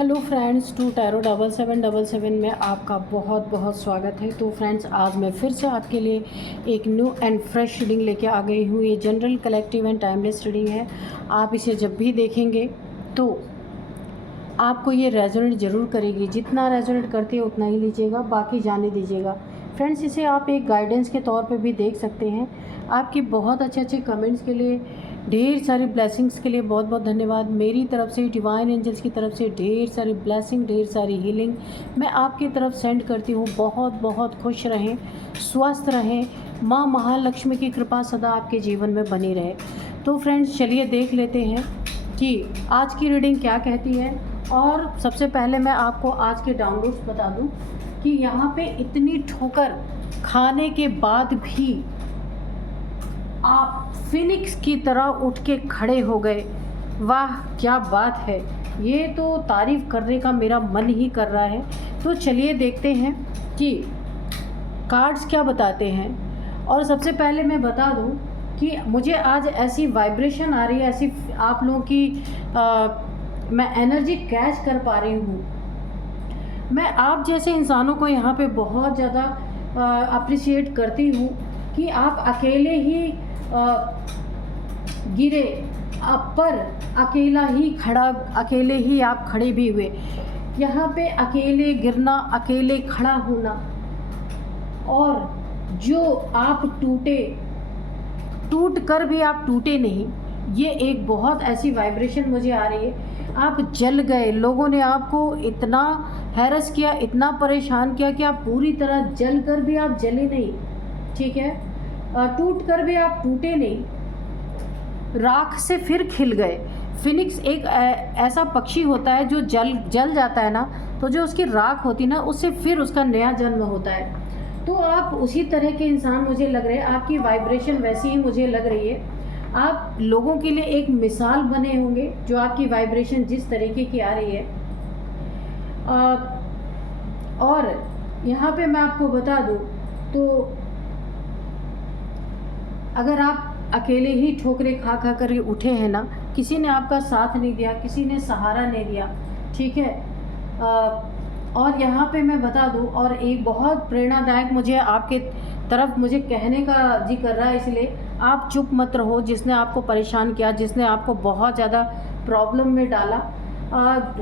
Hello friends, to tarot 7777 में आपका बहुत बहुत स्वागत है। तो फ्रेंड्स, आज मैं फिर से आपके लिए एक न्यू एंड फ्रेश रीडिंग लेके आ गई हूँ। ये general, collective and timeless reading है। आप इसे जब भी देखेंगे तो आपको ये रेजोनेट ज़रूर करेगी। जितना रेजोनेट करती है उतना ही लीजिएगा, बाकी जाने दीजिएगा। फ्रेंड्स, इसे आप एक गाइडेंस के तौर पे भी देख सकते हैं। आपकी बहुत अच्छे अच्छे कमेंट्स के लिए, ढेर सारी ब्लेसिंग्स के लिए बहुत बहुत धन्यवाद। मेरी तरफ से, डिवाइन एंजल्स की तरफ से ढेर सारी ब्लेसिंग, ढेर सारी हीलिंग मैं आपकी तरफ सेंड करती हूँ। बहुत बहुत खुश रहें, स्वस्थ रहें, माँ महालक्ष्मी की कृपा सदा आपके जीवन में बनी रहे। तो फ्रेंड्स, चलिए देख लेते हैं कि आज की रीडिंग क्या कहती है। और सबसे पहले मैं आपको आज के डाउनलोड्स बता दूं कि यहाँ पे इतनी ठोकर खाने के बाद भी आप फिनिक्स की तरह उठ के खड़े हो गए। वाह, क्या बात है! ये तो तारीफ़ करने का मेरा मन ही कर रहा है। तो चलिए देखते हैं कि कार्ड्स क्या बताते हैं। और सबसे पहले मैं बता दूं कि मुझे आज ऐसी वाइब्रेशन आ रही है, ऐसी आप लोगों की मैं एनर्जी कैच कर पा रही हूँ। मैं आप जैसे इंसानों को यहाँ पे बहुत ज़्यादा अप्रिशिएट करती हूँ कि आप अकेले ही गिरे, पर अकेला ही खड़ा, अकेले ही आप खड़े भी हुए। यहाँ पे अकेले गिरना, अकेले खड़ा होना, और जो आप टूट कर भी आप टूटे नहीं, ये एक बहुत ऐसी वाइब्रेशन मुझे आ रही है। आप जल गए, लोगों ने आपको इतना हैरस किया, इतना परेशान किया कि आप पूरी तरह जल कर भी आप जले नहीं, ठीक है। टूट कर भी आप टूटे नहीं, राख से फिर खिल गए। फिनिक्स एक ऐसा पक्षी होता है जो जल जाता है ना, तो जो उसकी राख होती है ना, उससे फिर उसका नया जन्म होता है। तो आप उसी तरह के इंसान मुझे लग रहे हैं, आपकी वाइब्रेशन वैसी ही मुझे लग रही है। आप लोगों के लिए एक मिसाल बने होंगे, जो आपकी वाइब्रेशन जिस तरीके की आ रही है। और यहाँ पे मैं आपको बता दूँ तो अगर आप अकेले ही ठोकरे खा खा कर उठे हैं ना, किसी ने आपका साथ नहीं दिया, किसी ने सहारा नहीं दिया, ठीक है। और यहाँ पे मैं बता दूँ, और एक बहुत प्रेरणादायक मुझे आपके तरफ मुझे कहने का जी कर रहा है, इसलिए आप चुप मत रहो। जिसने आपको परेशान किया, जिसने आपको बहुत ज़्यादा प्रॉब्लम में डाला,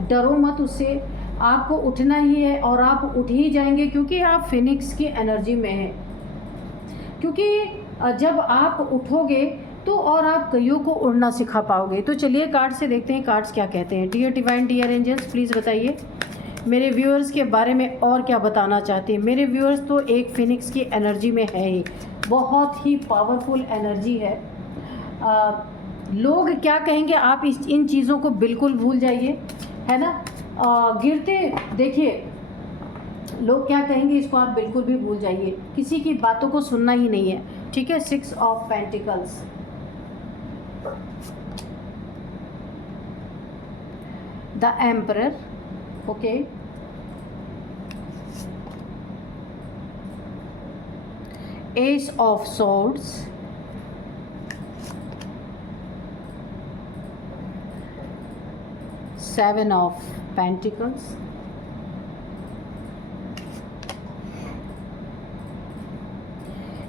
डरो मत उससे। आपको उठना ही है और आप उठ ही जाएंगे, क्योंकि आप फिनिक्स की एनर्जी में हैं। क्योंकि जब आप उठोगे तो और आप कईयों को उड़ना सिखा पाओगे। तो चलिए कार्ड से देखते हैं कार्ड्स क्या कहते हैं। Dear divine, dear angels, please बताइए मेरे व्यूअर्स के बारे में और क्या बताना चाहते हैं। मेरे व्यूअर्स तो एक फिनिक्स की एनर्जी में है ही, बहुत ही पावरफुल एनर्जी है। लोग क्या कहेंगे, आप इन चीज़ों को बिल्कुल भूल जाइए, है ना। गिरते देखिए, लोग क्या कहेंगे इसको आप बिल्कुल भी भूल जाइए, किसी की बातों को सुनना ही नहीं है, ठीक है। 6 of pentacles, the emperor, okay, S of swords, seven of pentacles,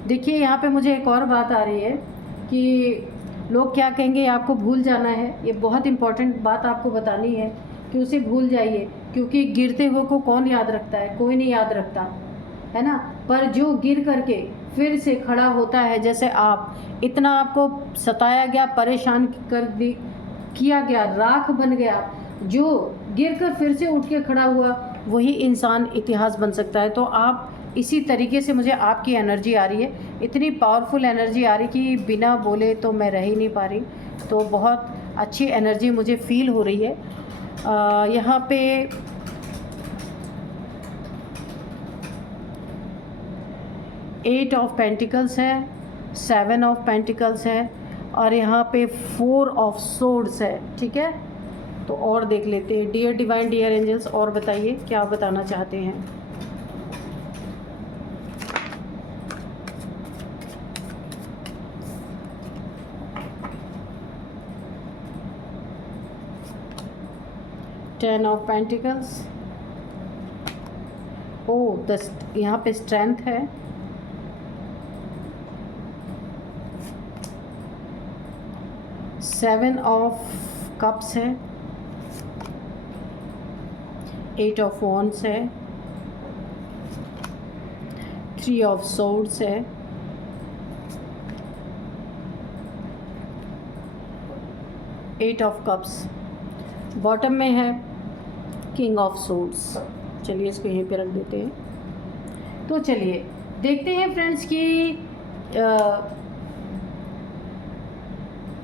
देखिए यहाँ पे मुझे एक और बात आ रही है कि लोग क्या कहेंगे, आपको भूल जाना है। ये बहुत इम्पोर्टेंट बात आपको बतानी है कि उसे भूल जाइए, क्योंकि गिरते हुए को कौन याद रखता है, कोई नहीं याद रखता, है ना। पर जो गिर करके फिर से खड़ा होता है, जैसे आप, इतना आपको सताया गया, परेशान किया गया, राख बन गया, जो गिर कर फिर से उठ के खड़ा हुआ, वही इंसान इतिहास बन सकता है। तो आप इसी तरीके से, मुझे आपकी एनर्जी आ रही है, इतनी पावरफुल एनर्जी आ रही कि बिना बोले तो मैं रह ही नहीं पा रही। तो बहुत अच्छी एनर्जी मुझे फील हो रही है। यहाँ पे एट ऑफ पेंटिकल्स है, 7 ऑफ पेंटिकल्स है, और यहाँ पे 4 ऑफ सोर्ड्स है, ठीक है। तो और देख लेते हैं। डियर डिवाइन, डियर एंजल्स, और बताइए क्या बताना चाहते हैं। 10 ऑफ पेंटिकल्स। ओ यहाँ पे स्ट्रेंथ है। सेवन ऑफ कप्स है। 8 ऑफ वॉन्ड्स है। 3 ऑफ सोर्ड्स है। 8 ऑफ कप्स। बॉटम में है किंग ऑफ सोर्ड्स। चलिए इसको यहीं पे रख देते हैं। तो चलिए देखते हैं फ्रेंड्स कि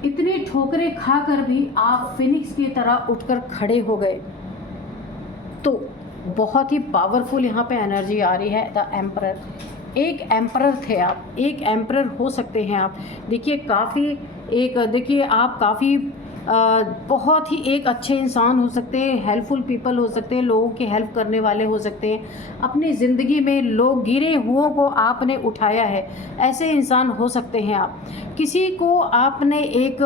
इतनी ठोकरें खाकर भी आप फिनिक्स की तरह उठकर खड़े हो गए, तो बहुत ही पावरफुल यहाँ पे एनर्जी आ रही है। द एम्परर, एक एम्परर थे आप, एक एम्परर हो सकते हैं आप। देखिए आप काफ़ी बहुत ही एक अच्छे इंसान हो सकते हैं, हेल्पफुल पीपल हो सकते हैं, लोगों की हेल्प करने वाले हो सकते हैं। अपनी ज़िंदगी में लोग गिरे हुओं को आपने उठाया है, ऐसे इंसान हो सकते हैं आप। किसी को आपने एक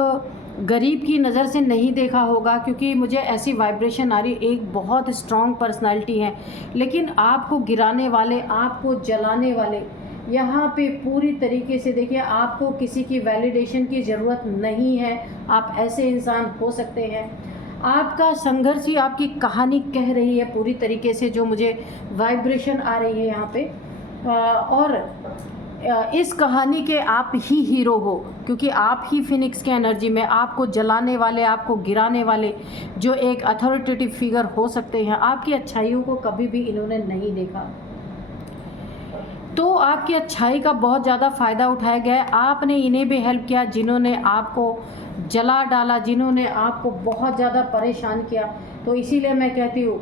गरीब की नज़र से नहीं देखा होगा, क्योंकि मुझे ऐसी वाइब्रेशन आ रही, एक बहुत स्ट्रॉन्ग पर्सनालिटी है, लेकिन आपको गिराने वाले, आपको जलाने वाले यहाँ पे पूरी तरीके से देखिए, आपको किसी की वैलिडेशन की ज़रूरत नहीं है। आप ऐसे इंसान हो सकते हैं। आपका संघर्ष ही आपकी कहानी कह रही है पूरी तरीके से, जो मुझे वाइब्रेशन आ रही है यहाँ पे। और इस कहानी के आप ही हीरो हो, क्योंकि आप ही फिनिक्स के एनर्जी में, आपको जलाने वाले, आपको गिराने वाले जो एक अथॉरिटेटिव फिगर हो सकते हैं। आपकी अच्छाइयों को कभी भी इन्होंने नहीं देखा, तो आपकी अच्छाई का बहुत ज़्यादा फ़ायदा उठाया गया। आपने इन्हें भी हेल्प किया जिन्होंने आपको जला डाला, जिन्होंने आपको बहुत ज़्यादा परेशान किया। तो इसीलिए मैं कहती हूँ,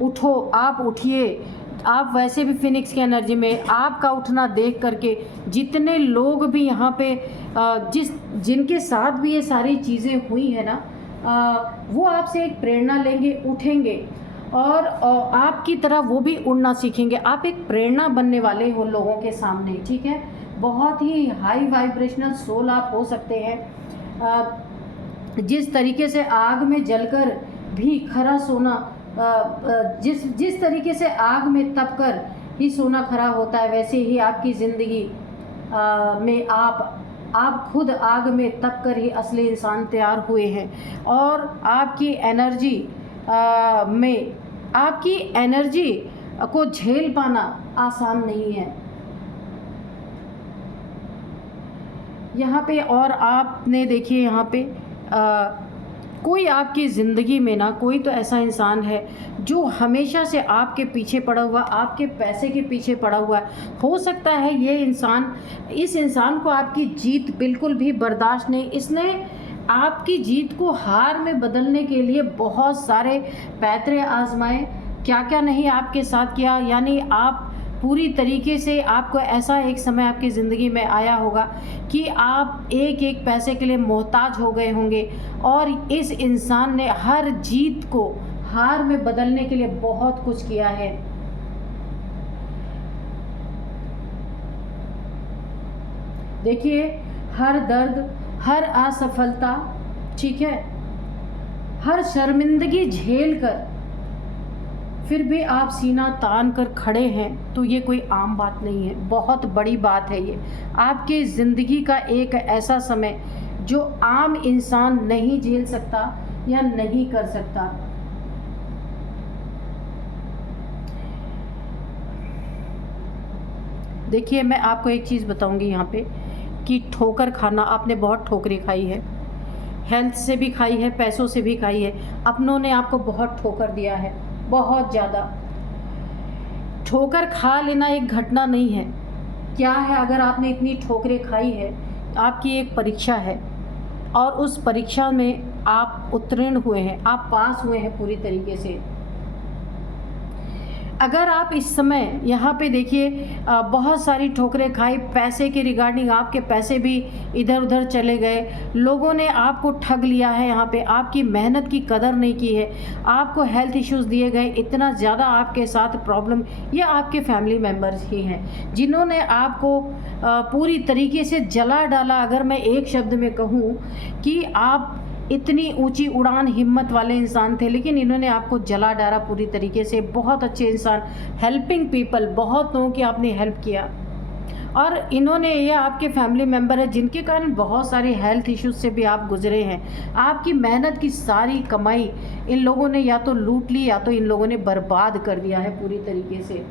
उठो, आप उठिए। आप वैसे भी फिनिक्स की एनर्जी में, आपका उठना देख करके जितने लोग भी यहाँ पे जिनके साथ भी ये सारी चीज़ें हुई है ना, वो आपसे एक प्रेरणा लेंगे, उठेंगे और आपकी तरह वो भी उड़ना सीखेंगे। आप एक प्रेरणा बनने वाले हो लोगों के सामने, ठीक है। बहुत ही हाई वाइब्रेशनल सोल आप हो सकते हैं। जिस तरीके से आग में जलकर भी खरा सोना, जिस तरीके से आग में तपकर ही सोना खरा होता है, वैसे ही आपकी ज़िंदगी में आप खुद आग में तपकर ही असली इंसान तैयार हुए हैं। और आपकी एनर्जी में, आपकी एनर्जी को झेल पाना आसान नहीं है यहाँ पे। और आपने देखिए यहाँ पे कोई आपकी ज़िंदगी में ना, कोई तो ऐसा इंसान है जो हमेशा से आपके पीछे पड़ा हुआ, आपके पैसे के पीछे पड़ा हुआ है। हो सकता है ये इंसान, इस इंसान को आपकी जीत बिल्कुल भी बर्दाश्त नहीं, इसने आपकी जीत को हार में बदलने के लिए बहुत सारे पैतरे आजमाए, क्या क्या नहीं आपके साथ किया। यानी आप पूरी तरीके से, आपको ऐसा एक समय आपकी ज़िंदगी में आया होगा कि आप एक एक पैसे के लिए मोहताज हो गए होंगे, और इस इंसान ने हर जीत को हार में बदलने के लिए बहुत कुछ किया है। देखिए, हर दर्द, हर असफलता, ठीक है, हर शर्मिंदगी झेल कर फिर भी आप सीना तान कर खड़े हैं, तो ये कोई आम बात नहीं है, बहुत बड़ी बात है ये। आपके ज़िंदगी का एक ऐसा समय जो आम इंसान नहीं झेल सकता या नहीं कर सकता। देखिए, मैं आपको एक चीज़ बताऊंगी यहाँ पे कि ठोकर खाना, आपने बहुत ठोकरें खाई है, हेल्थ से भी खाई है, पैसों से भी खाई है। अपनों ने आपको बहुत ठोकर दिया है, बहुत ज़्यादा। ठोकर खा लेना एक घटना नहीं है। क्या है, अगर आपने इतनी ठोकरें खाई है, आपकी एक परीक्षा है और उस परीक्षा में आप उत्तीर्ण हुए हैं, आप पास हुए हैं पूरी तरीके से। अगर आप इस समय यहाँ पे देखिए, बहुत सारी ठोकरें खाई, पैसे के रिगार्डिंग आपके पैसे भी इधर उधर चले गए, लोगों ने आपको ठग लिया है, यहाँ पे आपकी मेहनत की कदर नहीं की है, आपको हेल्थ इश्यूज़ दिए गए, इतना ज़्यादा आपके साथ प्रॉब्लम, ये आपके फैमिली मेम्बर्स ही हैं जिन्होंने आपको पूरी तरीके से जला डाला। अगर मैं एक शब्द में कहूँ कि आप इतनी ऊंची उड़ान हिम्मत वाले इंसान थे, लेकिन इन्होंने आपको जला डाला पूरी तरीके से। बहुत अच्छे इंसान, हेल्पिंग पीपल, बहुत लोगों की आपने हेल्प किया। और इन्होंने, ये आपके फैमिली मेम्बर है जिनके कारण बहुत सारे हेल्थ इश्यूज से भी आप गुजरे हैं। आपकी मेहनत की सारी कमाई इन लोगों ने या तो लूट ली या तो इन लोगों ने बर्बाद कर दिया है पूरी तरीके से।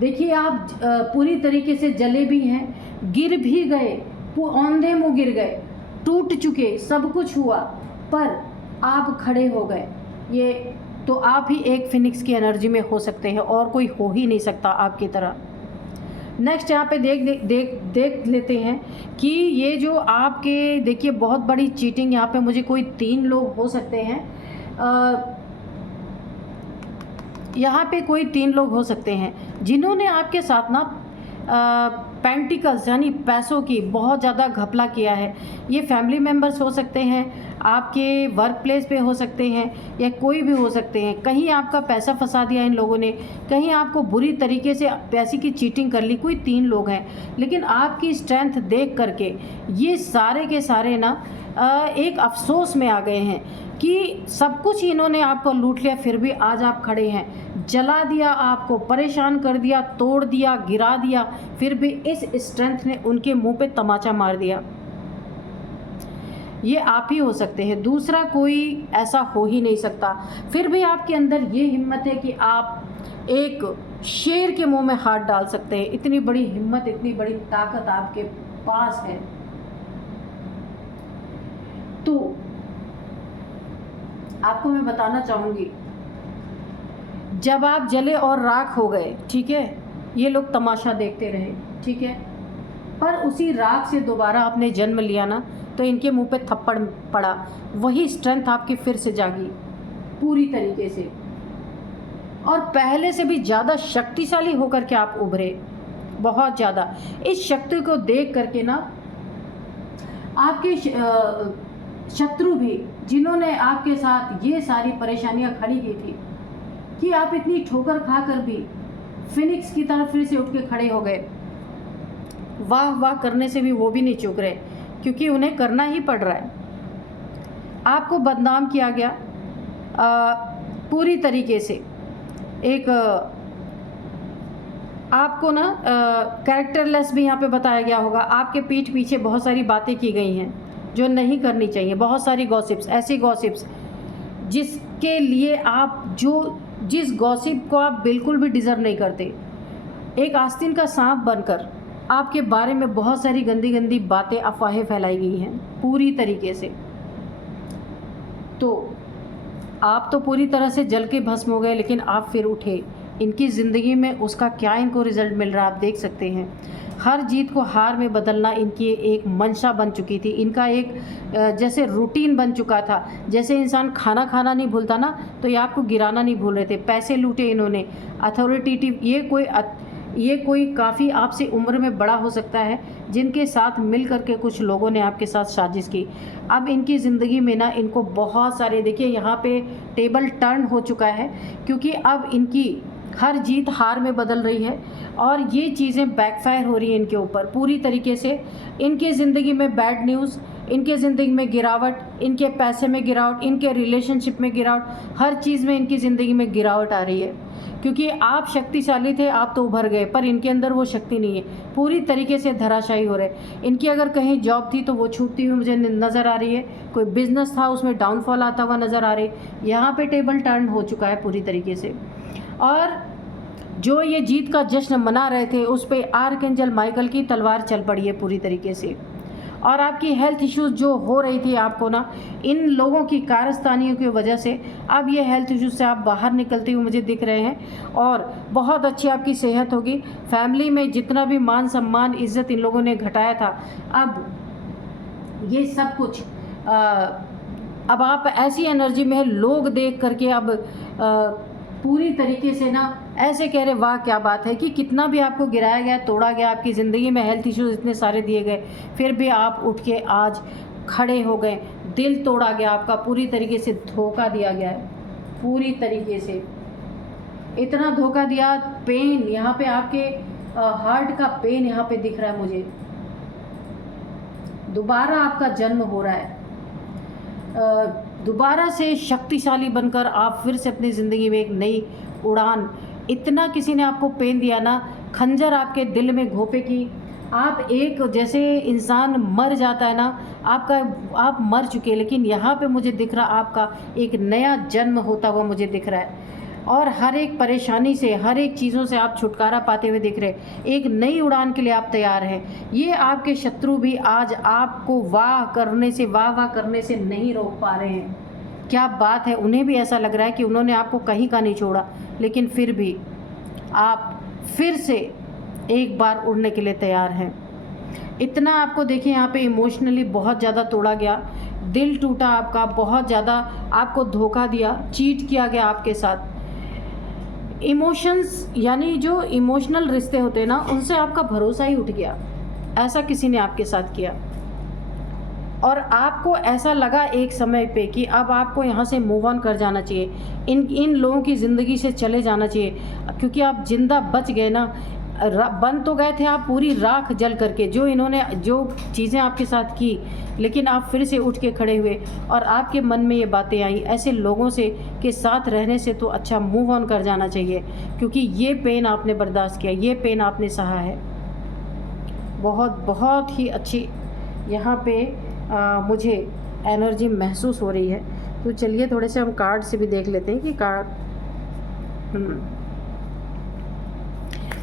देखिए आप पूरी तरीके से जले भी हैं, गिर भी गए, औंधे मुँह गिर गए, टूट चुके, सब कुछ हुआ, पर आप खड़े हो गए। ये तो आप ही एक फिनिक्स की एनर्जी में हो सकते हैं, और कोई हो ही नहीं सकता आपकी तरह। नेक्स्ट यहाँ पे देख लेते हैं कि ये जो आपके, देखिए बहुत बड़ी चीटिंग यहाँ पे मुझे कोई 3 लोग हो सकते हैं। यहाँ पे कोई 3 लोग हो सकते हैं जिन्होंने आपके साथ ना पेंटिकल्स यानी पैसों की बहुत ज़्यादा घपला किया है। ये फैमिली मेम्बर्स हो सकते हैं, आपके वर्क प्लेस पे हो सकते हैं, या कोई भी हो सकते हैं। कहीं आपका पैसा फंसा दिया इन लोगों ने, कहीं आपको बुरी तरीके से पैसे की चीटिंग कर ली। कोई 3 लोग हैं, लेकिन आपकी स्ट्रेंथ देख करके ये सारे के सारे ना एक अफसोस में आ गए हैं कि सब कुछ इन्होंने आपको लूट लिया, फिर भी आज आप खड़े हैं। जला दिया, आपको परेशान कर दिया, तोड़ दिया, गिरा दिया, फिर भी इस स्ट्रेंथ ने उनके मुंह पे तमाचा मार दिया। ये आप ही हो सकते हैं, दूसरा कोई ऐसा हो ही नहीं सकता। फिर भी आपके अंदर ये हिम्मत है कि आप एक शेर के मुंह में हाथ डाल सकते हैं। इतनी बड़ी हिम्मत, इतनी बड़ी ताकत आपके पास है। तो आपको मैं बताना चाहूँगी, जब आप जले और राख हो गए, ठीक है, ये लोग तमाशा देखते रहे, ठीक है, पर उसी राख से दोबारा आपने जन्म लिया ना, तो इनके मुंह पे थप्पड़ पड़ा, वही स्ट्रेंथ आपकी फिर से जागी पूरी तरीके से, और पहले से भी ज़्यादा शक्तिशाली होकर के आप उभरे, बहुत ज़्यादा। इस शक्ति को देख करके ना आपके शत्रु भी, जिन्होंने आपके साथ ये सारी परेशानियां खड़ी की थी, कि आप इतनी ठोकर खाकर भी फिनिक्स की तरफ फिर से उठ के खड़े हो गए, वाह वाह करने से भी वो भी नहीं चूक रहे, क्योंकि उन्हें करना ही पड़ रहा है। आपको बदनाम किया गया पूरी तरीके से। एक आपको ना कैरेक्टरलेस भी यहाँ पे बताया गया होगा। आपके पीठ पीछे बहुत सारी बातें की गई हैं जो नहीं करनी चाहिए, बहुत सारी गॉसिप्स, ऐसी गॉसिप्स जिसके लिए आप, जिस गॉसिप को आप बिल्कुल भी डिज़र्व नहीं करते। एक आस्तीन का सांप बनकर आपके बारे में बहुत सारी गंदी गंदी बातें, अफवाहें फैलाई गई हैं पूरी तरीके से। तो आप तो पूरी तरह से जल के भस्म हो गए, लेकिन आप फिर उठे। इनकी ज़िंदगी में उसका क्या इनको रिज़ल्ट मिल रहा है आप देख सकते हैं। हर जीत को हार में बदलना इनकी एक मंशा बन चुकी थी, इनका एक जैसे रूटीन बन चुका था। जैसे इंसान खाना खाना नहीं भूलता ना, तो ये आपको गिराना नहीं भूल रहे थे। पैसे लूटे इन्होंने, अथॉरिटेटिव, ये कोई काफ़ी आपसे उम्र में बड़ा हो सकता है, जिनके साथ मिल करके कुछ लोगों ने आपके साथ साजिश की। अब इनकी ज़िंदगी में ना इनको बहुत सारे, देखिए यहाँ पे टेबल टर्न हो चुका है, क्योंकि अब इनकी हर जीत हार में बदल रही है, और ये चीज़ें बैकफायर हो रही हैं इनके ऊपर पूरी तरीके से। इनके ज़िंदगी में बैड न्यूज़, इनके ज़िंदगी में गिरावट, इनके पैसे में गिरावट, इनके रिलेशनशिप में गिरावट, हर चीज़ में इनकी ज़िंदगी में गिरावट आ रही है। क्योंकि आप शक्तिशाली थे, आप तो उभर गए, पर इनके अंदर वो शक्ति नहीं है, पूरी तरीके से धराशायी हो रहे। इनकी अगर कहीं जॉब थी तो वो छूटती हुई मुझे नज़र आ रही है, कोई बिजनेस था उसमें डाउनफॉल आता हुआ नज़र आ रही है। यहाँ पे टेबल टर्न हो चुका है पूरी तरीके से। और जो ये जीत का जश्न मना रहे थे, उस पर आर्कएंजल माइकल की तलवार चल पड़ी है पूरी तरीके से। और आपकी हेल्थ इश्यूज़ जो हो रही थी आपको ना, इन लोगों की कारस्तानियों की वजह से अब ये हेल्थ इश्यूज़ से आप बाहर निकलते हुए मुझे दिख रहे हैं, और बहुत अच्छी आपकी सेहत होगी। फैमिली में जितना भी मान सम्मान इज़्ज़त इन लोगों ने घटाया था, अब ये सब कुछ अब आप ऐसी एनर्जी में है, लोग देख करके अब पूरी तरीके से ना ऐसे कह रहे, वाह क्या बात है, कि कितना भी आपको गिराया गया, तोड़ा गया, आपकी ज़िंदगी में हेल्थ इश्यूज़ इतने सारे दिए गए, फिर भी आप उठ के आज खड़े हो गए। दिल तोड़ा गया आपका, पूरी तरीके से धोखा दिया गया है, पूरी तरीके से इतना धोखा दिया। पेन यहाँ पे आपके हार्ट का पेन यहाँ पे दिख रहा है मुझे, दोबारा आपका जन्म हो रहा है, दोबारा से शक्तिशाली बनकर आप फिर से अपनी ज़िंदगी में एक नई उड़ान। इतना किसी ने आपको पेन दिया ना, खंजर आपके दिल में घोंपे की आप एक, जैसे इंसान मर जाता है ना, आप मर चुके, लेकिन यहाँ पे मुझे दिख रहा आपका एक नया जन्म होता हुआ मुझे दिख रहा है। और हर एक परेशानी से, हर एक चीज़ों से आप छुटकारा पाते हुए दिख रहे, एक नई उड़ान के लिए आप तैयार हैं। ये आपके शत्रु भी आज आपको वाह वाह करने से नहीं रोक पा रहे हैं। क्या बात है, उन्हें भी ऐसा लग रहा है कि उन्होंने आपको कहीं का नहीं छोड़ा, लेकिन फिर भी आप फिर से एक बार उड़ने के लिए तैयार हैं। इतना आपको देखिए यहाँ पे इमोशनली बहुत ज़्यादा तोड़ा गया, दिल टूटा आपका, बहुत ज़्यादा आपको धोखा दिया, चीट किया गया आपके साथ। इमोशंस यानी जो इमोशनल रिश्ते होते हैं ना, उनसे आपका भरोसा ही उठ गया। ऐसा किसी ने आपके साथ किया और आपको ऐसा लगा एक समय पे कि अब आपको यहाँ से मूव ऑन कर जाना चाहिए, इन लोगों की ज़िंदगी से चले जाना चाहिए, क्योंकि आप जिंदा बच गए ना। बन तो गए थे आप पूरी राख जल करके, जो इन्होंने जो चीज़ें आपके साथ की, लेकिन आप फिर से उठ के खड़े हुए और आपके मन में ये बातें आई, ऐसे लोगों से के साथ रहने से तो अच्छा मूव ऑन कर जाना चाहिए, क्योंकि ये पेन आपने बर्दाश्त किया, ये पेन आपने सहा है। बहुत ही अच्छी यहाँ पे मुझे एनर्जी महसूस हो रही है। तो चलिए थोड़े से हम कार्ड से भी देख लेते हैं कि कार्ड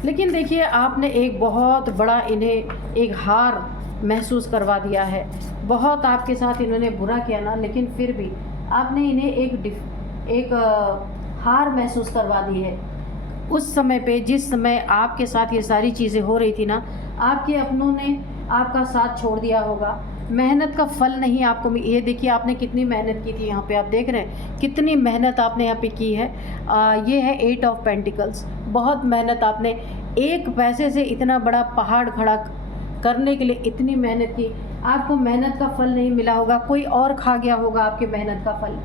लेकिन देखिए आपने एक बहुत बड़ा इन्हें एक हार महसूस करवा दिया है। बहुत आपके साथ इन्होंने बुरा किया ना, लेकिन फिर भी आपने इन्हें एक हार महसूस करवा दी है। उस समय पे जिस समय आपके साथ ये सारी चीज़ें हो रही थी ना, आपके अपनों ने आपका साथ छोड़ दिया होगा। मेहनत का फल नहीं आपको, ये देखिए आपने कितनी मेहनत की थी। यहाँ पे आप देख रहे हैं कितनी मेहनत आपने यहाँ पे की है। ये है 8 ऑफ पेंटिकल्स। बहुत मेहनत आपने, एक पैसे से इतना बड़ा पहाड़ खड़ा करने के लिए इतनी मेहनत की, आपको मेहनत का फल नहीं मिला होगा, कोई और खा गया होगा आपके मेहनत का फल।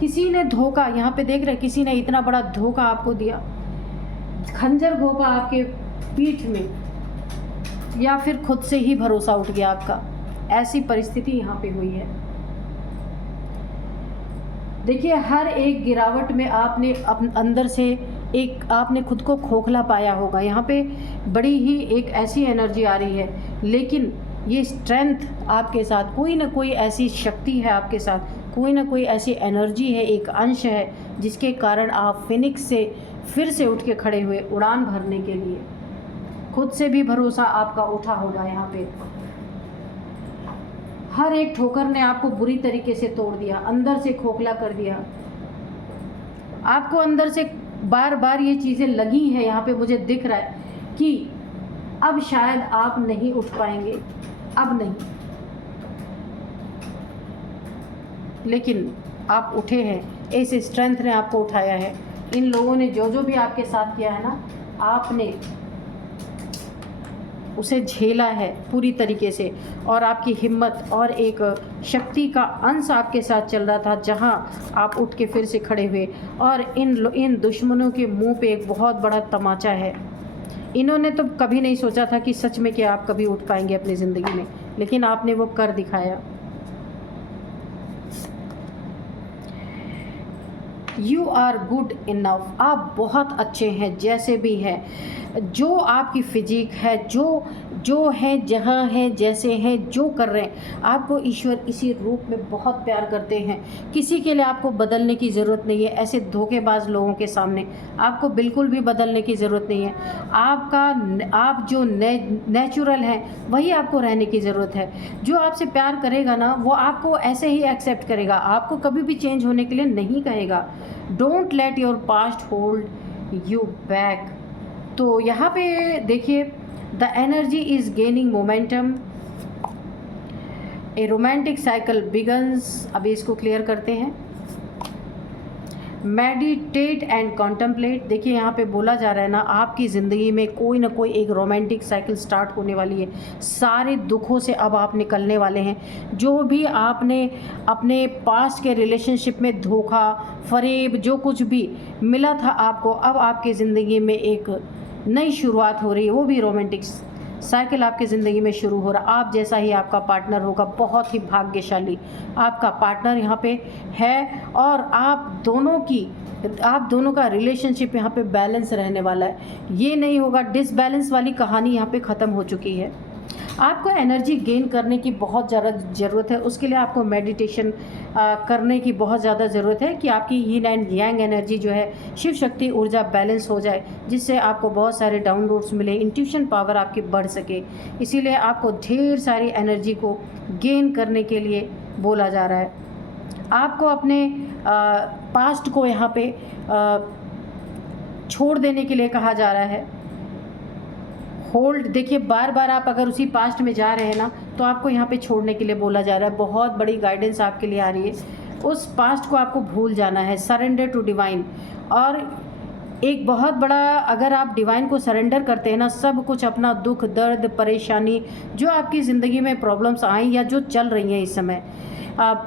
किसी ने धोखा, यहाँ पे देख रहे हैं, किसी ने इतना बड़ा धोखा आपको दिया, खंजर घोंपा आपके पीठ में, या फिर खुद से ही भरोसा उठ गया आपका। ऐसी परिस्थिति यहाँ पे हुई है। देखिए हर एक गिरावट में आपने अंदर से आपने खुद को खोखला पाया होगा। यहाँ पे बड़ी ही एक ऐसी एनर्जी आ रही है, लेकिन ये स्ट्रेंथ आपके साथ, कोई ना कोई ऐसी शक्ति है आपके साथ, कोई ना कोई ऐसी एनर्जी है, एक अंश है, जिसके कारण आप फिनिक्स से फिर से उठ के खड़े हुए उड़ान भरने के लिए। खुद से भी भरोसा आपका उठा होगा। यहाँ पे हर एक ठोकर ने आपको बुरी तरीके से तोड़ दिया, अंदर से खोखला कर दिया। आपको अंदर से बार बार ये चीज़ें लगी हैं, यहाँ पे मुझे दिख रहा है कि अब शायद आप नहीं उठ पाएंगे, अब नहीं, लेकिन आप उठे हैं। इस स्ट्रेंथ ने आपको उठाया है। इन लोगों ने जो भी आपके साथ किया है ना, आपने उसे झेला है पूरी तरीके से, और आपकी हिम्मत और एक शक्ति का अंश आपके साथ चल रहा था, जहां आप उठ के फिर से खड़े हुए। और इन दुश्मनों के मुंह पे एक बहुत बड़ा तमाचा है। इन्होंने तो कभी नहीं सोचा था कि सच में कि आप कभी उठ पाएंगे अपनी ज़िंदगी में, लेकिन आपने वो कर दिखाया। यू आर गुड इनफ, आप बहुत अच्छे हैं जैसे भी हैं। जो आपकी फिजिक है, जो है, जहाँ है, जैसे हैं, जो कर रहे हैं, आपको ईश्वर इसी रूप में बहुत प्यार करते हैं। किसी के लिए आपको बदलने की ज़रूरत नहीं है। ऐसे धोखेबाज लोगों के सामने आपको बिल्कुल भी बदलने की ज़रूरत नहीं है। आप जो नेचुरल हैं वही आपको रहने की ज़रूरत है। जो आपसे प्यार करेगा ना, वो आपको ऐसे ही एक्सेप्ट करेगा, आपको कभी भी चेंज होने के लिए नहीं कहेगा। Don't let your past hold you back. तो यहाँ पे देखिए the energy is gaining momentum, A romantic cycle begins. अभी इसको क्लियर करते हैं। Meditate and contemplate. देखिए यहाँ पे बोला जा रहा है ना, आपकी ज़िंदगी में कोई ना कोई एक रोमांटिक साइकिल स्टार्ट होने वाली है। सारे दुखों से अब आप निकलने वाले हैं। जो भी आपने अपने पास्ट के रिलेशनशिप में धोखा, फरेब, जो कुछ भी मिला था आपको, अब आपकी ज़िंदगी में एक नई शुरुआत हो रही है, वो भी रोमांटिक साइकिल आपकी ज़िंदगी में शुरू हो रहा। आप जैसा ही आपका पार्टनर होगा, बहुत ही भाग्यशाली आपका पार्टनर यहाँ पे है, और आप दोनों का रिलेशनशिप यहाँ पे बैलेंस रहने वाला है। ये नहीं होगा, डिसबैलेंस वाली कहानी यहाँ पे ख़त्म हो चुकी है। आपको एनर्जी गेन करने की बहुत ज़्यादा ज़रूरत है। उसके लिए आपको मेडिटेशन करने की बहुत ज़्यादा ज़रूरत है कि आपकी यीन एंड यांग एनर्जी जो है, शिव शक्ति ऊर्जा बैलेंस हो जाए, जिससे आपको बहुत सारे डाउनलोड्स मिले, इंट्यूशन पावर आपकी बढ़ सके। इसीलिए आपको ढेर सारी एनर्जी को गेन करने के लिए बोला जा रहा है। आपको अपने पास्ट को यहाँ पे छोड़ देने के लिए कहा जा रहा है। होल्ड, देखिए बार बार आप अगर उसी पास्ट में जा रहे हैं ना, तो आपको यहाँ पे छोड़ने के लिए बोला जा रहा है। बहुत बड़ी गाइडेंस आपके लिए आ रही है। उस पास्ट को आपको भूल जाना है, सरेंडर टू डिवाइन। और एक बहुत बड़ा, अगर आप डिवाइन को सरेंडर करते हैं ना, सब कुछ अपना दुख दर्द परेशानी जो आपकी ज़िंदगी में प्रॉब्लम्स आई या जो चल रही हैं इस समय,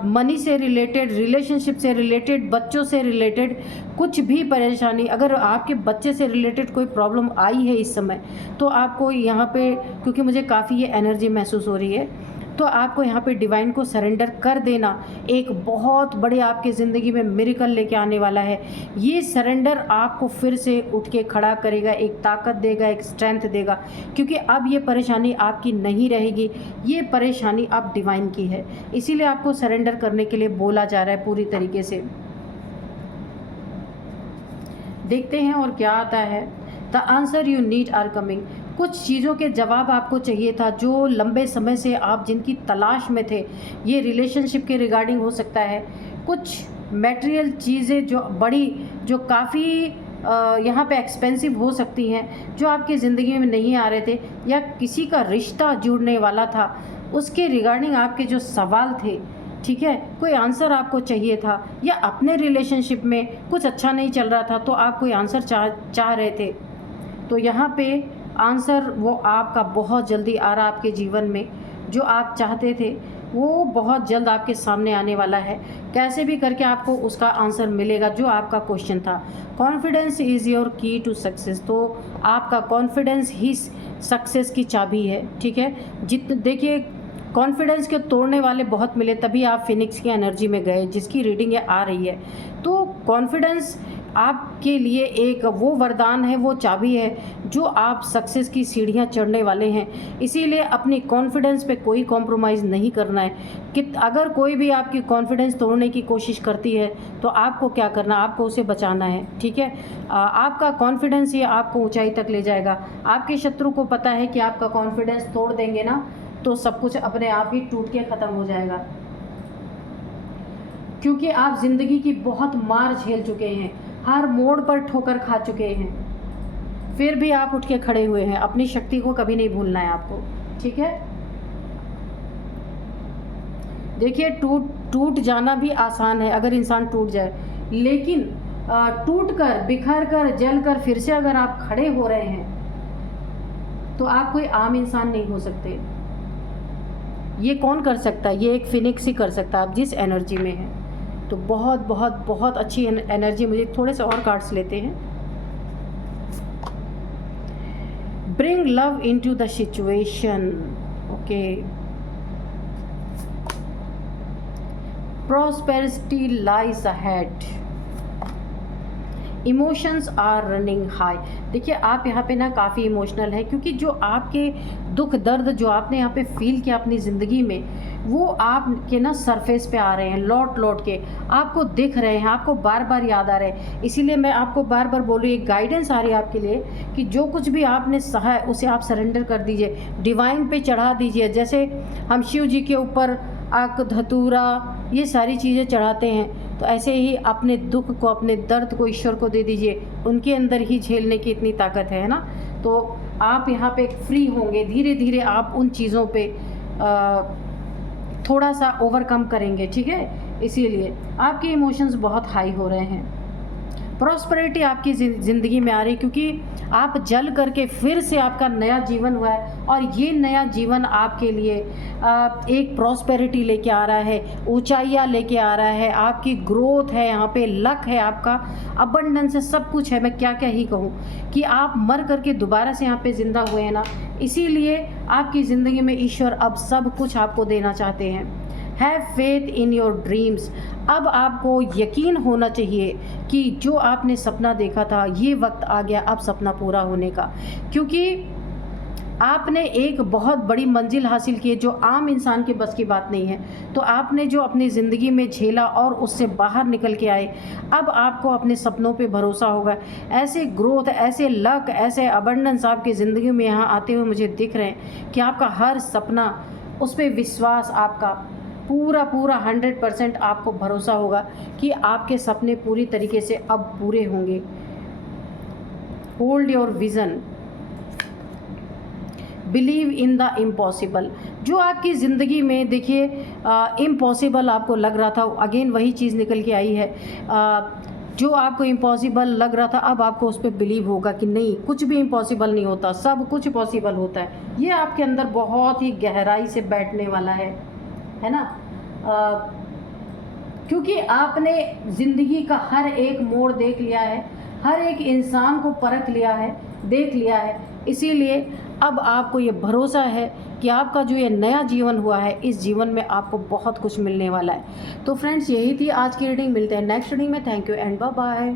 मनी से रिलेटेड, रिलेशनशिप से रिलेटेड, बच्चों से रिलेटेड कुछ भी परेशानी, अगर आपके बच्चे से रिलेटेड कोई प्रॉब्लम आई है इस समय, तो आपको यहाँ पे, क्योंकि मुझे काफ़ी ये एनर्जी महसूस हो रही है, तो आपको यहाँ पे डिवाइन को सरेंडर कर देना एक बहुत बड़े आपके ज़िंदगी में मिरेकल लेके आने वाला है। ये सरेंडर आपको फिर से उठ के खड़ा करेगा, एक ताकत देगा, एक स्ट्रेंथ देगा, क्योंकि अब ये परेशानी आपकी नहीं रहेगी, ये परेशानी अब डिवाइन की है। इसीलिए आपको सरेंडर करने के लिए बोला जा रहा है पूरी तरीके से। देखते हैं और क्या आता है। The answer you need are coming. कुछ चीज़ों के जवाब आपको चाहिए था, जो लंबे समय से आप जिनकी तलाश में थे। ये रिलेशनशिप के रिगार्डिंग हो सकता है, कुछ मटेरियल चीज़ें जो बड़ी, जो काफ़ी यहाँ पे एक्सपेंसिव हो सकती हैं, जो आपकी ज़िंदगी में नहीं आ रहे थे, या किसी का रिश्ता जुड़ने वाला था, उसके रिगार्डिंग आपके जो सवाल थे, ठीक है, कोई आंसर आपको चाहिए था, या अपने रिलेशनशिप में कुछ अच्छा नहीं चल रहा था तो आप कोई आंसर चाह रहे थे, तो यहाँ पे आंसर वो आपका बहुत जल्दी आ रहा आपके जीवन में। जो आप चाहते थे वो बहुत जल्द आपके सामने आने वाला है। कैसे भी करके आपको उसका आंसर मिलेगा जो आपका क्वेश्चन था। कॉन्फिडेंस इज़ योर की टू सक्सेस। तो आपका कॉन्फिडेंस ही सक्सेस की चाबी है, ठीक है। देखिए, कॉन्फिडेंस के तोड़ने वाले बहुत मिले, तभी आप फिनिक्स की एनर्जी में गए, जिसकी रीडिंग ये आ रही है। तो कॉन्फिडेंस आपके लिए एक वो वरदान है, वो चाबी है, जो आप सक्सेस की सीढ़ियां चढ़ने वाले हैं। इसीलिए अपनी कॉन्फिडेंस पे कोई कॉम्प्रोमाइज़ नहीं करना है। कि अगर कोई भी आपकी कॉन्फिडेंस तोड़ने की कोशिश करती है तो आपको क्या करना, आपको उसे बचाना है, ठीक है। आपका कॉन्फिडेंस ही आपको ऊंचाई तक ले जाएगा। आपके शत्रु को पता है कि आपका कॉन्फिडेंस तोड़ देंगे ना, तो सब कुछ अपने आप ही टूट के ख़त्म हो जाएगा, क्योंकि आप ज़िंदगी की बहुत मार झेल चुके हैं, हर मोड़ पर ठोकर खा चुके हैं, फिर भी आप उठ के खड़े हुए हैं। अपनी शक्ति को कभी नहीं भूलना है आपको, ठीक है। देखिए, टूट जाना भी आसान है अगर इंसान टूट जाए, लेकिन टूट कर, बिखर कर, जल कर फिर से अगर आप खड़े हो रहे हैं तो आप कोई आम इंसान नहीं हो सकते। ये कौन कर सकता है? ये एक फिनिक्स ही कर सकता है, आप जिस एनर्जी में हैं। तो बहुत बहुत बहुत अच्छी एनर्जी। मुझे थोड़े से और कार्ड्स लेते हैं। Bring love into the situation, okay. Prosperity lies ahead, emotions are running high. देखिए, आप यहाँ पे ना काफ़ी इमोशनल हैं, क्योंकि जो आपके दुख दर्द जो आपने यहाँ पे फील किया अपनी ज़िंदगी में, वो आपके ना सरफेस पे आ रहे हैं, लौट के आपको दिख रहे हैं, आपको बार बार याद आ रहे हैं। इसीलिए मैं आपको बार बार बोल रही हूँ, एक गाइडेंस आ रही है आपके लिए कि जो कुछ भी आपने सहा है उसे आप सरेंडर कर दीजिए, डिवाइन पे चढ़ा दीजिए। जैसे हम शिव जी के ऊपर आक, धतूरा, ये सारी चीज़ें चढ़ाते हैं, तो ऐसे ही अपने दुख को, अपने दर्द को ईश्वर को दे दीजिए। उनके अंदर ही झेलने की इतनी ताकत है ना। तो आप यहाँ पे फ्री होंगे, धीरे धीरे आप उन चीज़ों पे थोड़ा सा ओवरकम करेंगे, ठीक है। इसीलिए आपके इमोशंस बहुत हाई हो रहे हैं। प्रॉस्पेरिटी आपकी ज़िंदगी में आ रही है, क्योंकि आप जल करके फिर से आपका नया जीवन हुआ है और ये नया जीवन आपके लिए एक प्रॉस्पेरिटी लेके आ रहा है, ऊंचाइयाँ लेके आ रहा है, आपकी ग्रोथ है, यहाँ पे लक है, आपका अबंडेंस है, सब कुछ है। मैं क्या क्या ही कहूँ कि आप मर करके दोबारा से यहाँ पे ज़िंदा हुए हैं ना, इसीलिए आपकी ज़िंदगी में ईश्वर अब सब कुछ आपको देना चाहते हैं। Have faith in your dreams. अब आपको यकीन होना चाहिए कि जो आपने सपना देखा था, ये वक्त आ गया अब सपना पूरा होने का, क्योंकि आपने एक बहुत बड़ी मंजिल हासिल की है जो आम इंसान के बस की बात नहीं है। तो आपने जो अपनी ज़िंदगी में झेला और उससे बाहर निकल के आए, अब आपको अपने सपनों पे भरोसा होगा। ऐसे ग्रोथ, ऐसे लक, ऐसे अबंडेंस आपकी ज़िंदगी में यहाँ आते हुए मुझे दिख रहे हैं कि आपका हर सपना, उस पर विश्वास आपका पूरा 100% आपको भरोसा होगा कि आपके सपने पूरी तरीके से अब पूरे होंगे। Hold your vision, believe in the impossible. जो आपकी ज़िंदगी में देखिए इम्पॉसिबल आपको लग रहा था, अगेन वही चीज़ निकल के आई है। जो आपको इम्पॉसिबल लग रहा था, अब आपको उस पर बिलीव होगा कि नहीं, कुछ भी इम्पॉसिबल नहीं होता, सब कुछ पॉसिबल होता है। ये आपके अंदर बहुत ही गहराई से बैठने वाला है ना। क्योंकि आपने ज़िंदगी का हर एक मोड़ देख लिया है, हर एक इंसान को परख लिया है, देख लिया है, इसीलिए अब आपको ये भरोसा है कि आपका जो ये नया जीवन हुआ है, इस जीवन में आपको बहुत कुछ मिलने वाला है। तो फ्रेंड्स, यही थी आज की रीडिंग। मिलते हैं नेक्स्ट रीडिंग में। Thank you and bye bye.